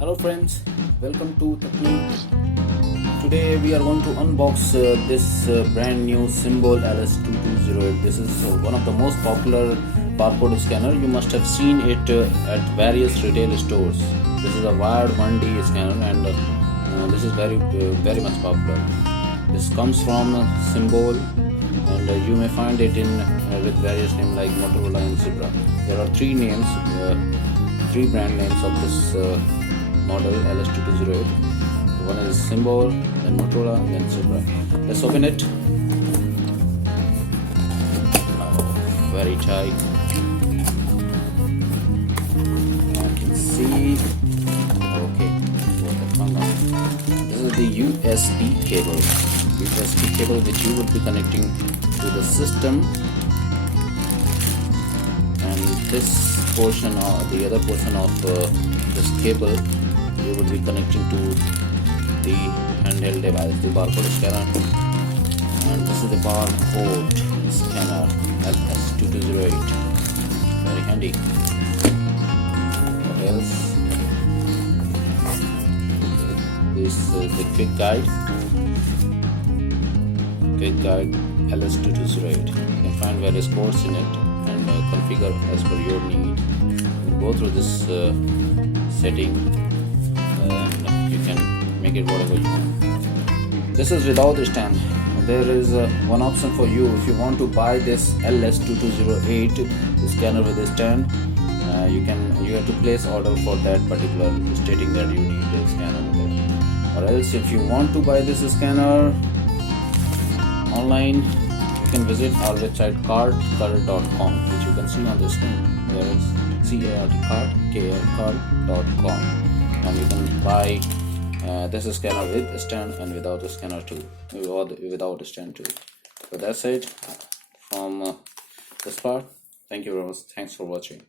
Hello friends, welcome to Technique. Today we are going to unbox this brand new Symbol LS2208. This is one of the most popular barcode scanner. You must have seen it at various retail stores. This is a wired 1D scanner and this is very much popular. This comes from Symbol and you may find it in with various names like Motorola and Zebra. There are three brand names of this model LS2208. One is Symbol, then Motorola, then Zebra. Let's open it. Now, very tight. I can see. Okay, this is the USB cable. USB cable which you will be connecting to the system, and this portion or the other portion of this cable you will be connecting to the handheld device, the barcode scanner. And this is the barcode scanner LS2208. Very handy. What else? This is the quick guide LS2208. You can find various codes in it and configure as per your need. You go through this setting and you can make it whatever you want. This is without the stand. There is one option for you. If you want to buy this LS2208 scanner with a stand, you have to place order for that particular, stating that you need a scanner with it. Or else if you want to buy this scanner online, you can visit our website card.com, which you can see on the screen. There is card.com, and you can buy this scanner with a stand and without a scanner too, without a stand too. So that's it from this part. Thank you very much. Thanks for watching.